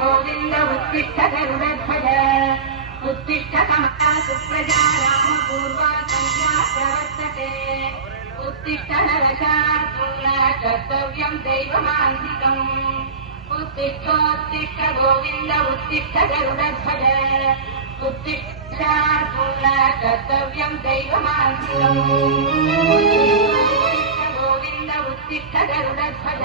गोविन्द उत्तिष्ठ गरुडध्वज उत्तिष्ठ कमला सुप्रजा रामपूर्वा सन्ध्या प्रवर्तते उत्तिष्ठ नरशार्दूल कर्तव्यम् दैवमान्वितम् उत्तिष्ठोत्तिष्ठ गोविन्द उत्तिष्ठ गरुडध्वज उत्तिष्ठ शार्दूल कर्तव्यम् उत्तिष्ठ गोविन्द उत्तिष्ठ गरुडध्वज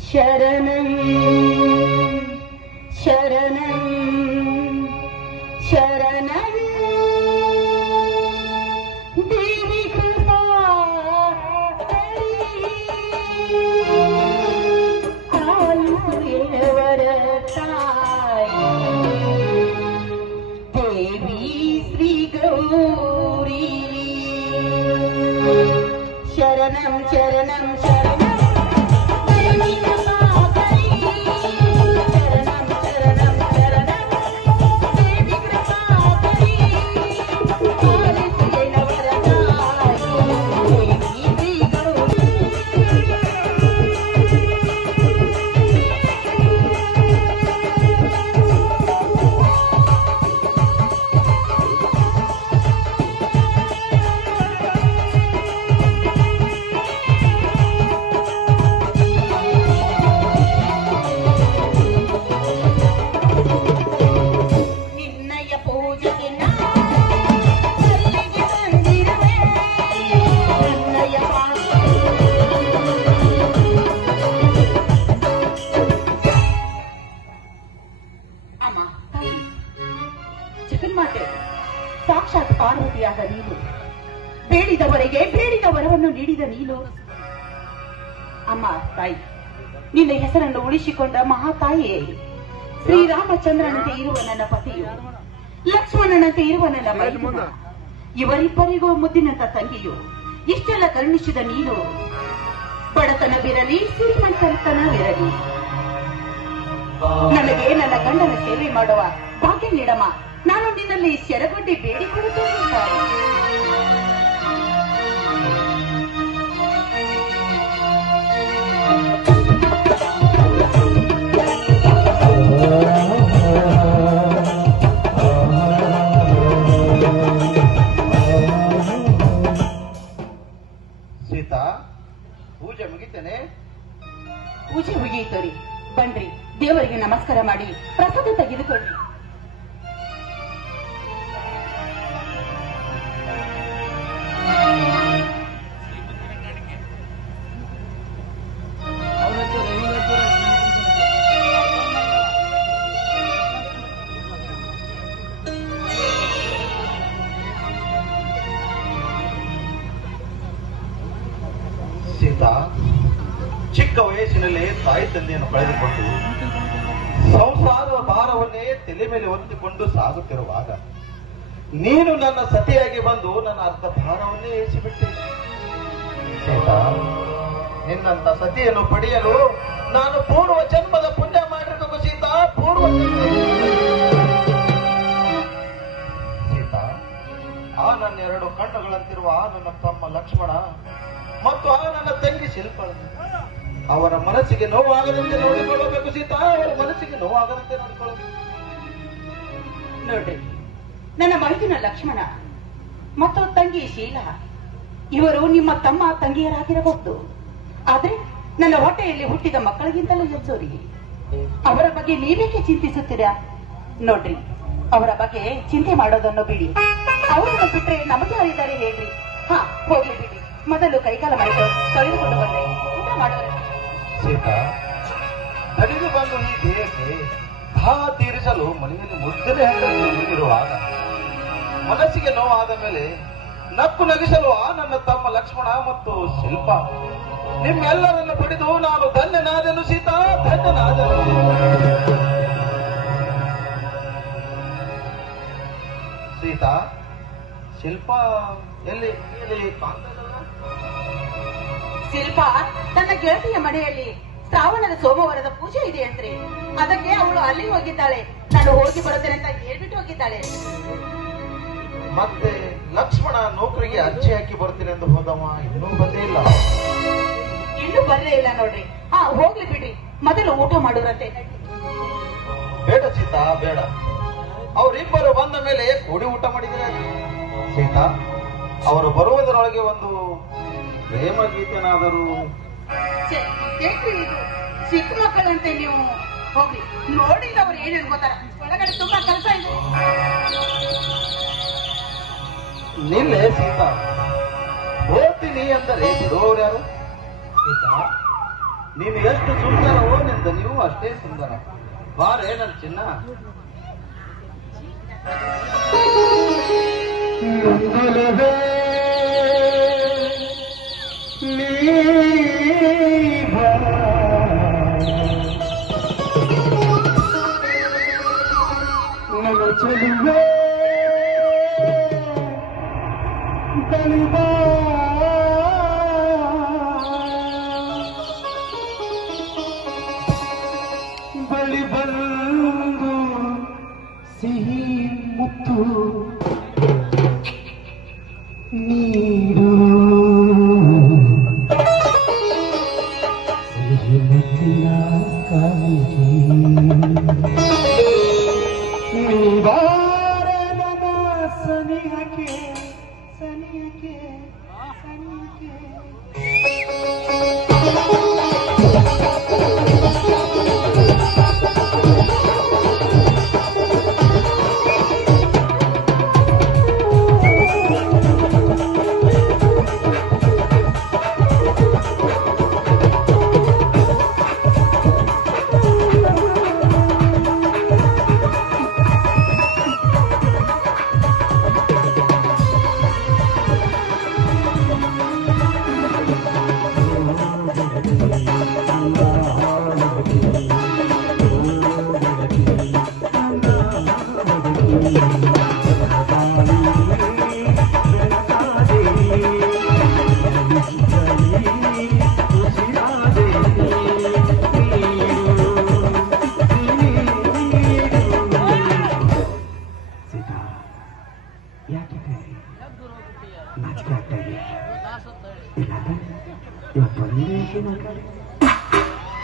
उत्तिष्ठ ನೀಡಿದ ನೀನು? ಅಮ್ಮ, ತಾಯಿ, ನಿನ್ನ ಹೆಸರನ್ನು ಉಳಿಸಿಕೊಂಡ ಮಹಾತಾಯಿಯೇ ಶ್ರೀರಾಮಚಂದ್ರನಂತೆ ಇರುವ ನನ್ನ ಪತಿಯು, ಲಕ್ಷ್ಮಣನಂತೆ ಇರುವ ನನ್ನ ಮೈದುನ. ಇವರಿಬ್ಬರಿಗೂ ಮುದ್ದಿನಂತ ತಂಗಿಯು, ಇಷ್ಟೆಲ್ಲ ಕರುಣಿಸಿದ ನೀನು. ಬಡತನವಿರಲಿ ಬಿರಲಿ ನನಗೆ ನನ್ನ ಗಂಡನ ಸೇವೆ ಮಾಡುವ ಭಾಗ್ಯ ನೀಡಮ್ಮ. ನಾನು ನಿನ್ನಲ್ಲಿ ಸೆರಗೊಂಡಿ ಬೇಡಿಕೊಳ್ಳುತ್ತೇನೆ ಪೂಜೆ ಮುಗಿಯಿತು ರೀ. ಬನ್ರಿ ದೇವರಿಗೆ ನಮಸ್ಕಾರ ಮಾಡಿ ಪ್ರಸಾದ ತೆಗೆದುಕೊಳ್ಳಿ. ತಲೆ ಮೇಲೆ ಹೊಂದಿಕೊಂಡು ಸಾಗುತ್ತಿರುವಾಗ, ನೀನು ನನ್ನ ಸತಿಯಾಗಿ ಬಂದು ನನ್ನ ಅರ್ಧ ಭಾರವನ್ನೇ ಏರಿಸಿಬಿಟ್ಟೆ ನಿನ್ನಂತ ಸತಿಯನ್ನು ಪಡೆಯಲು ನಾನು ಪೂರ್ವ ಜನ್ಮದ ಪುಣ್ಯ ಮಾಡಿರಬೇಕು ಸೀತಾ ಪೂರ್ವ ಸೀತಾ, ಆ ನನ್ನ ಎರಡು ಕಣ್ಣುಗಳಂತಿರುವ ಆ ನನ್ನ ತಮ್ಮ ಲಕ್ಷ್ಮಣ ಮತ್ತು ಆ ನನ್ನ ತಂಗಿ ಶಿಲ್ಪ. ಅವರ ಮನಸ್ಸಿಗೆ ನೋವಾಗದಂತೆ ನೋಡಿಕೊಳ್ಳಬೇಕು ಸೀತಾ, ಅವರ ಮನಸ್ಸಿಗೆ ನೋವಾಗದಂತೆ ನೋಡಿಕೊಳ್ಳಬೇಕು. ನೋಡ್ರಿ ನನ್ನ ಮೈದುನ ಲಕ್ಷ್ಮಣ, ಮತ್ತು ತಂಗಿ ಶೀಲ, ಇವರು ನಿಮ್ಮ ತಮ್ಮ ತಂಗಿಯರಾಗಿರಬಹುದು. ಆದ್ರೆ ನನ್ನ ಹೊಟ್ಟೆಯಲ್ಲಿ ಹುಟ್ಟಿದ ಮಕ್ಕಳಿಗಿಂತಲೂ ಹೆಚ್ಚೋರಿಗೆ ಅವರ ಬಗ್ಗೆ ನೀವೇಕೆ ಚಿಂತಿಸುತ್ತೀರಾ? ನೋಡ್ರಿ, ಅವರ ಬಗ್ಗೆ ಚಿಂತೆ ಮಾಡೋದನ್ನು ಬಿಡಿ. ಅವರನ್ನು ಬಿಟ್ರೆ ನಮಗೆ ಯಾರಿದ್ದಾರೆ ಹೇಳ್ರಿ. ಹಾ ಹೋಗ್ಲಿ ಬಿಡಿ. ಮೊದಲು ಕೈಕಾಲ ಮರೆತು ತೊಳೆದುಕೊಂಡು ಬಂದ್ರೆ ಊಟ ಮಾಡೋರು ಭಾವ ತೀರಿಸಲು ಮನೆಯಲ್ಲಿ ಮುದ್ದನೆ ಇರುವಾಗ ಮನಸ್ಸಿಗೆ ನೋವಾದ ಮೇಲೆ ನಕ್ಕು ನಗಿಸಲು ಆ ನನ್ನ ತಮ್ಮ ಲಕ್ಷ್ಮಣ ಮತ್ತು ಶಿಲ್ಪ, ನಿಮ್ಮೆಲ್ಲರನ್ನು ಪಡೆದು ನಾನು ಧನ್ಯನಾದನು ಸೀತಾ ಧನ್ಯನಾದನು ಸೀತಾ. ಶಿಲ್ಪ, ಎಲ್ಲಿ ಶಿಲ್ಪ, ತನ್ನ ಗೆಳತಿಯ ಮನೆಯಲ್ಲಿ ಶ್ರಾವಣದ ಸೋಮವಾರದ ಪೂಜೆ ಇದೆ ಅಂದ್ರೆ ಅದಕ್ಕೆ ಅವಳು ಅಲ್ಲಿ ಹೋಗಿದ್ದಾಳೆ. ನಾನು ಹೋಗಿ ಬರುತ್ತೇನೆ ಅಂತ ಹೇಳ್ಬಿಟ್ಟು ಹೋಗಿದ್ದಾಳೆ. ಮತ್ತೆ ಲಕ್ಷ್ಮಣ ನೌಕರಿಗೆ ಅರ್ಜಿ ಹಾಕಿ ಬರ್ತೀನಿ ಎಂದು ಹೋದವ ಇನ್ನೂ ಬಂದೇ ಇಲ್ಲ. ಇನ್ನೂ ಬರ್ಲೇ ಇಲ್ಲ ನೋಡ್ರಿ. ಹಾ ಹೋಗ್ಲಿ ಬಿಡ್ರಿ. ಮೊದಲು ಊಟ ಮಾಡೋರಂತೆ. ಬೇಡ ಸೀತಾ ಬೇಡ. ಅವರಿಬ್ಬರು ಬಂದ ಮೇಲೆ ಕೂಡಿ ಊಟ ಮಾಡಿದ್ರೆ ಸೀತಾ ಅವರು ಬರುವುದರೊಳಗೆ ಒಂದು ಪ್ರೇಮ ಗೀತೆನಾದರೂ ಏನ್ರಿ ಇದು? ಚಿಕ್ಕ ಮಕ್ಕಳಂತೆ ನೀವು. ಹೋಗಿ ನೋಡಿ ಅವ್ರು ಏನ್ ಹೇಳ್ಕೋತಾರ. ಒಳಗಡೆ ತುಂಬಾ ಕೆಲಸ ಇದೆ. ನಿನ್ನೆ ಸೀತಾ ಹೋಗ್ತೀನಿ ಅಂದರೆ ಬಿಡುವವರು ಯಾರು? ಸೀತಾ ನೀನು ಎಷ್ಟು ಸುಂದರ ನಿಂದ ನೀವು ಅಷ್ಟೇ ಸುಂದರ. ಬಾರೇ ನನ್ನ ಚಿನ್ನ. Tá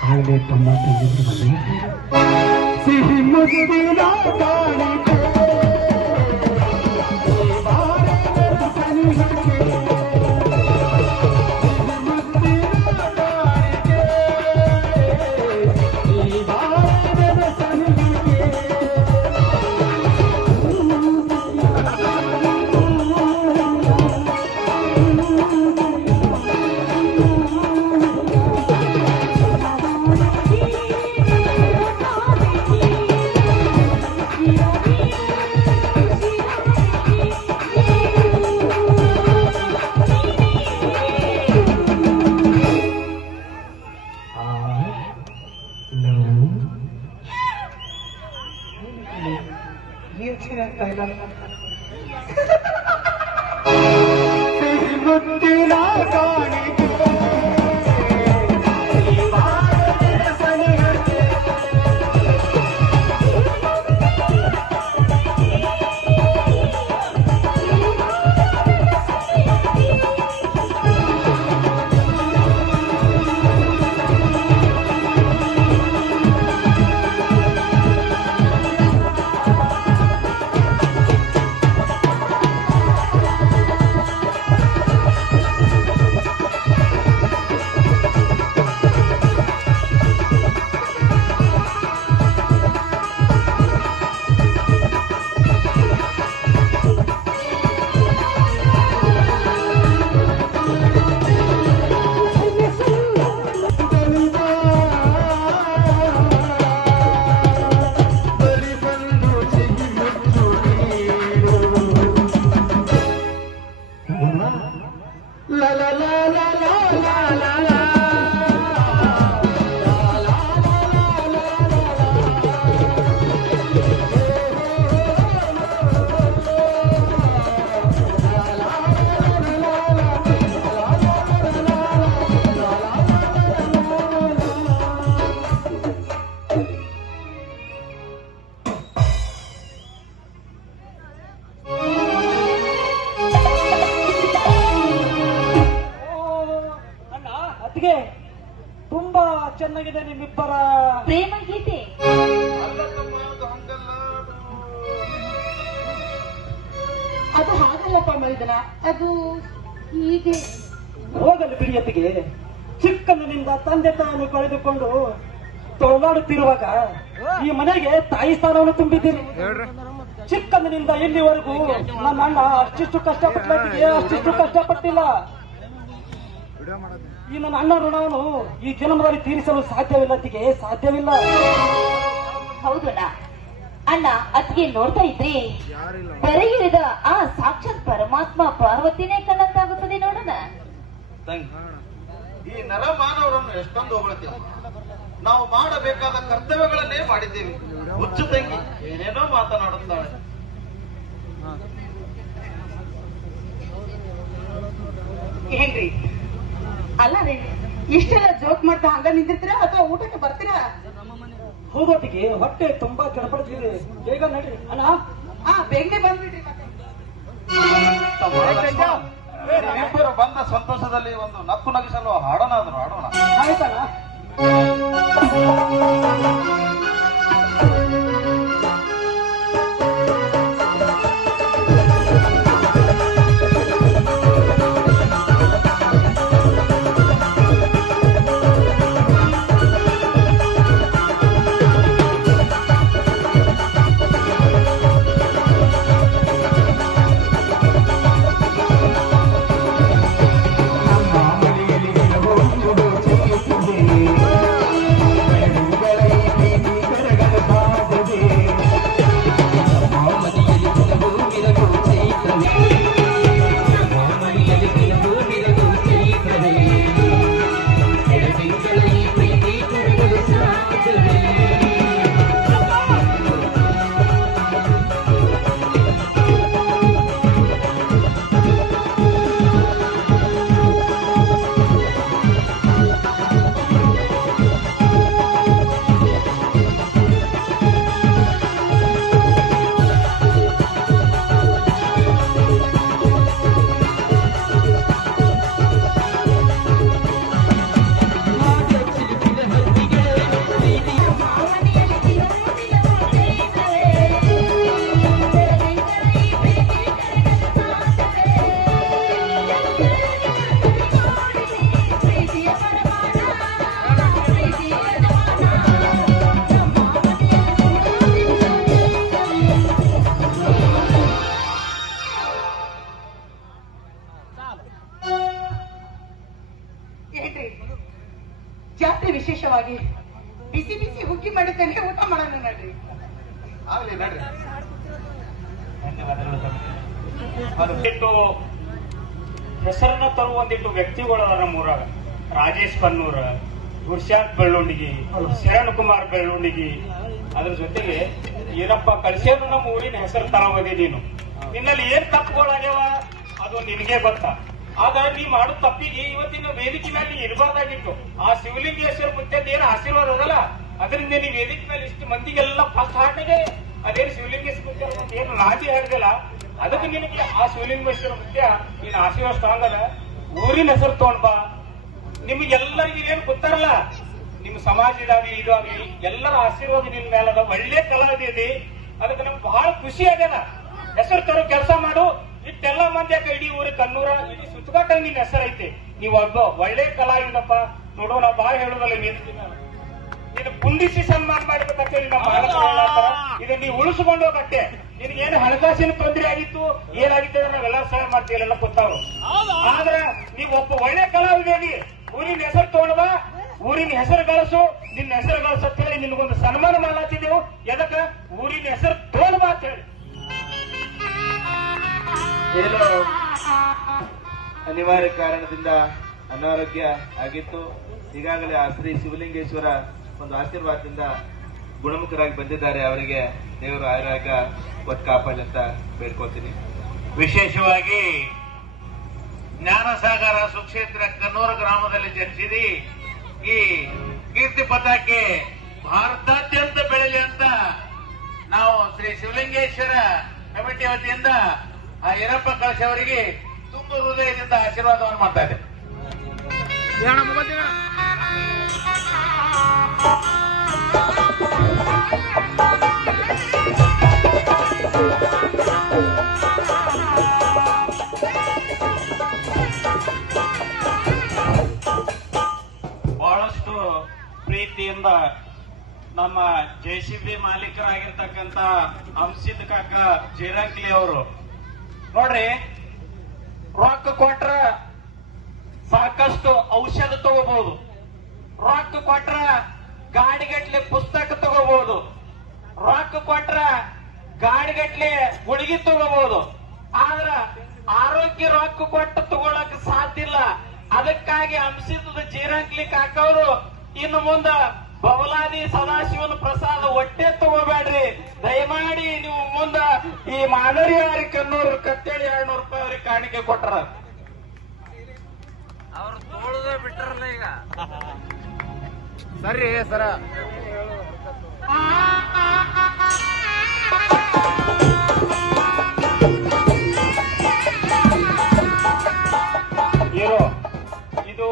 ಬಂದೇ ಸಿಹಿ ಮುಗಿದಿನ ಕಾಣಿಕೆ ಅದು ಹೀಗೆ. ಹೋಗಲು ಬಿಡಿಯತ್ತಿಗೆ ಚಿಕ್ಕಂದಿನಿಂದ ತಂದೆ ತಾಯಿಯನ್ನು ಕಳೆದುಕೊಂಡು ತೊಳಲಾಡುತ್ತಿರುವಾಗ ಈ ಮನೆಗೆ ತಾಯಿ ಸ್ಥಾನವನ್ನು ತುಂಬಿದ್ದೀನಿ ಚಿಕ್ಕಂದಿನಿಂದ ಇಲ್ಲಿವರೆಗೂ ನನ್ನ ಅಣ್ಣ ಅಷ್ಟಿಷ್ಟು ಕಷ್ಟಪಟ್ಟಿಗೆ ಅಷ್ಟಿಷ್ಟು ಕಷ್ಟಪಟ್ಟಿಲ್ಲ. ಈ ನನ್ನ ಅಣ್ಣ ಋಣವನ್ನು ಈ ಜನ್ಮದಲ್ಲಿ ತೀರಿಸಲು ಸಾಧ್ಯವಿಲ್ಲ. ಅತ್ತಿಗೆ ಸಾಧ್ಯವಿಲ್ಲ ಹೌದಣ್ಣ ಅಣ್ಣ ಅತ್ತಿಗೆ ನೋಡ್ತಾ ಇದ್ರಿ? ಬರೆಯಿರಿದ ಆ ಸಾಕ್ಷಾತ್ ಪರಮಾತ್ಮ ಪಾರ್ವತಿನೇ ಕಣ್ಣಂತಾಗುತ್ತದೆ ನೋಡೋಣ. ತಂಗಿ ಈ ನರ ಮಾನವರನ್ನು ಎಷ್ಟೊಂದು ಹೊಗಳ್ತೀವಿ ನಾವು ಮಾಡಬೇಕಾದ ಕರ್ತವ್ಯಗಳನ್ನೇ ಮಾಡಿದ್ದೇವೆ. ಹುಚ್ಚು ತಂಗಿ ಏನೇನೋ ಮಾತನಾಡುತ್ತಾಳೆ. ಏನ್ರಿ ಅಲ್ಲ ರೀ ಇಷ್ಟೆಲ್ಲ ಜೋಕ್ ಮಾಡ್ತಾ ಹಂಗ ನಿಂತಿರ್ತೀರಾ ಅಥವಾ ಊಟಕ್ಕೆ ಬರ್ತೀರಾ? ಹೋಗೋತಿಗೆ ಹೊಟ್ಟೆ ತುಂಬಾ ಚಡಪಡ್ತಿದೆ ಬೇಗ ನಡ್ರಿ. ಅಣ್ಣ ಆ ಬೇಗನೆ ಬಂದ್ಬಿಡ್ರಿ ಮತ್ತೆ. ಬಂದ ಸಂತೋಷದಲ್ಲಿ ಒಂದು ನಕ್ಕು ನಗಿಸಲು ಹಾಡೋಣ ಆದ್ರೂ ಹಾಡೋಣ. ಆಯ್ತಣ್ಣ. ಹೆಸರನ್ನ ತರುವಂದಿಟ್ಟು ವ್ಯಕ್ತಿಗಳು ಅದಾರ ನಮ್ಮೂರಾಗ. ರಾಜೇಶ್ ಕನ್ನೂರ ಗುರ್ಶಾಂತ್ ಬೆಳ್ಳುಂಡಿಗಿ, ಶರಣ್ ಕುಮಾರ್ ಬೆಳ್ಳುಂಡಿಗಿ. ಅದ್ರ ಜೊತೆಗೆ ಏನಪ್ಪ ಕಳ್ಸ್ಯಾನು ನಮ್ಮ ಊರಿನ ಹೆಸರು ತರವದಿ ನೀನು. ನಿನ್ನಲ್ಲಿ ಏನ್ ತಪ್ಪುಗಳಾಗ್ಯಾವ ಅದು ನಿನಗೆ ಗೊತ್ತ. ಆಗ ನೀ ಮಾಡೋ ತಪ್ಪಿಗೆ ಇವತ್ತಿನ ವೇದಿಕೆ ಮೇಲೆ ಇರಬಾರ್ದಾಗಿತ್ತು. ಆ ಶಿವಲಿಂಗೇಶ್ವರ ಮುತ್ತದ ಏನ್ ಆಶೀರ್ವಾದ ಅದಲ್ಲ? ಅದರಿಂದ ನೀ ವೇದಿಕೆ ಮೇಲೆ ಇಷ್ಟು ಮಂದಿಗೆಲ್ಲ ಫಸ್ಟ್ ಅದೇ ಅದೇನು ಶಿವಲಿಂಗೇಶ್ವರ ಏನು ರಾಜಿ ಹೇಳಿದಿಲ್ಲ ಅದಕ್ಕೆ ನಿನಗೆ ಆ ಶಿವಲಿಂಗೇಶ್ವರ ಮುಖ್ಯ ನೀನ್ ಆಶೀರ್ವಾದ ಸ್ಟ್ರಾಂಗ್ ಅದ. ಊರಿನ ಹೆಸರು ತಗೊಂಡ್ ಬಾ. ನಿಮ್ಗೆಲ್ಲರಿಗೆ ಏನ್ ಗೊತ್ತಾರಲ್ಲ ನಿಮ್ ಇದು ಆಗಲಿ, ಎಲ್ಲರ ಆಶೀರ್ವಾದ ನಿನ್ ಮೇಲದ ಒಳ್ಳೆ ಕಲಾವಿದ ಅದಕ್ಕೆ ನಮ್ಗೆ ಬಹಳ ಖುಷಿ ಆಗ್ಯದ. ಹೆಸರು ತರೋ ಕೆಲಸ ಮಾಡು. ಇಟ್ಟೆಲ್ಲ ಮಂದಿ ಯಾಕೆ ಇಡೀ ಊರಿಗೆ ಕನ್ನೂರ ಇಡೀ ಸುತ್ತಗಾಟ ನಿನ್ ಹೆಸರು ನೀವ್ ಒಬ್ಬ ಒಳ್ಳೆ ಕಲಾವಿದಪ್ಪ. ನೋಡೋ ನಾ ಬಾಳ ಹೇಳುದಲ್ಲ ನೀನು ಇದು ಕುಂದಿಸಿ ಸನ್ಮಾನ ಮಾಡ್ಬೇಕಂತ ಹೇಳಿ ನಮ್ಮ. ಇದನ್ನ ನೀವು ಉಳಿಸ್ಕೊಂಡು ಹೋಗತ್ತೆ. ನಿನಗೇನು ಹಣಕಾಸಿನ ತೊಂದರೆ ಆಗಿತ್ತು? ಏನಾಗಿತ್ತು ಅಂದ್ರೆ ನಾವೆಲ್ಲ ಸಹಾಯ ಮಾಡ್ತೀವಿ ಎಲ್ಲ ಆದ್ರ ನೀವು ಒಬ್ಬ ಒಳ್ಳೆ ಕಲಾವಿದೇವಿ ಊರಿನ ಹೆಸರು ತಗೊಂಡ್ಬಾ ಊರಿನ ಹೆಸರು ಗಳಿಸು ನಿನ್ನ ಹೆಸರು ಗಳಿಸತ್ ಹೇಳಿ ನಿನಗೊಂದು ಸನ್ಮಾನ ಮಾಡತ್ತಿದ್ದೆವು ಎದಕ್ಕ? ಊರಿನ ಹೆಸರು ತಗೊಂಡ್ಬಾ ಅಂತ ಹೇಳಿ. ಏನೋ ಅನಿವಾರ್ಯ ಕಾರಣದಿಂದ ಅನಾರೋಗ್ಯ ಆಗಿತ್ತು. ಈಗಾಗಲೇ ಆ ಶ್ರೀ ಶಿವಲಿಂಗೇಶ್ವರ ಒಂದು ಆಶೀರ್ವಾದದಿಂದ ಗುಣಮುಖರಾಗಿ ಬಂದಿದ್ದಾರೆ ಅವರಿಗೆ ದೇವರು ಆಯುರಾಗ ಒತ್ತು ಕಾಪಾಡಿ ಅಂತ ಬೇಡ್ಕೊಳ್ತೀನಿ. ವಿಶೇಷವಾಗಿ ಜ್ಞಾನಸಾಗರ ಸುಕ್ಷೇತ್ರ ಕನ್ನೂರು ಗ್ರಾಮದಲ್ಲಿ ಜನಿಸಿದಿ ಈ ಕೀರ್ತಿ ಪತಾಕೆ ಭಾರತಾದ್ಯಂತ ಬೆಳೆಯಲಿ ಅಂತ ನಾವು ಶ್ರೀ ಶಿವಲಿಂಗೇಶ್ವರ ಕಮಿಟಿ ವತಿಯಿಂದ ಆ ಯರಪ್ಪ ಕಳಶ ಅವರಿಗೆ ತುಂಬ ಹೃದಯದಿಂದ ಆಶೀರ್ವಾದವನ್ನು ಮಾಡ್ತಾ ಇದ್ದೇವೆ. ಬಹಳಷ್ಟು ಪ್ರೀತಿಯಿಂದ ನಮ್ಮ ಜೆ ಸಿ ಬಿ ಮಾಲೀಕರಾಗಿರ್ತಕ್ಕಂತ ಅಂಸಿದ್ ಕಾಕ ಜೀರಂಕ್ಲಿ ಅವರು. ನೋಡ್ರಿ ರೊಕ್ಕ ಕೊಟ್ರ ಸಾಕಷ್ಟು ಔಷಧ ತಗೋಬಹುದು ರೊಕ್ಕ ಕೊಟ್ರ ಗಾಡಿಗಟ್ಲೆ ಪುಸ್ತಕ ತಗೋಬಹುದು ರೊಕ್ಕ ಕೊಟ್ರ ಗಾಡಿಗಟ್ಲೆ ಗುಳಿಗೆ ತಗೋಬಹುದು ಆದ್ರ ಆರೋಗ್ಯ ರೊಕ್ಕ ಕೊಟ್ಟು ತಗೊಳಕ್ ಸಾಧ್ಯ ಇಲ್ಲ. ಅದಕ್ಕಾಗಿ ಅಂಶಿತದ ಜೀರಂಕ್ಲಿ ಕಾಕವರು ಇನ್ನು ಮುಂದ ಬವಲಾದಿ ಸದಾಶಿವನ ಪ್ರಸಾದ ಹೊಟ್ಟೆ ತಗೋಬೇಡ್ರಿ. ದಯಮಾಡಿ ನೀವು ಮುಂದ ಈ ಮಾದರಿ ಅವರಿಗೆ ಕನ್ನೂರು ಕತ್ತೇಳಿ ಎರಡ್ನೂರು ರೂಪಾಯಿ ಅವ್ರಿಗೆ ಕಾಣಿಕೆ ಕೊಟ್ರ. ಸರಿ ಸರ. ಇರೋ ಇದು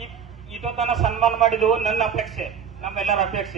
ಈ- ಇದು ತನ್ನ ಸನ್ಮಾನ ಮಾಡಿದ್ದು ನನ್ನ ಅಪೇಕ್ಷೆ ನಮ್ಮೆಲ್ಲರ ಅಪೇಕ್ಷೆ.